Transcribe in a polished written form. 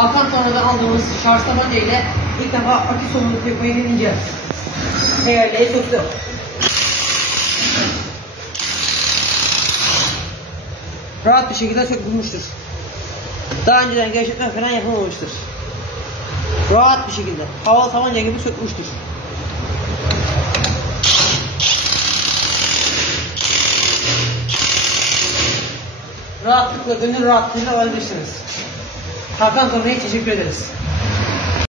Hakan Torna'da aldığımız şarj tabanca ile ilk defa akü sorumluluk yapmayı deneyeceğiz. Tekerleği soktu. Rahat bir şekilde sökülmüştür. Daha önceden gevşetme falan yapılmamıştır. Rahat bir şekilde havalı tabanca gibi sökmüştür. Rahatlıkla, gönül rahatlığıyla alabilirsiniz. Hakan Torna'ya teşekkür ederiz.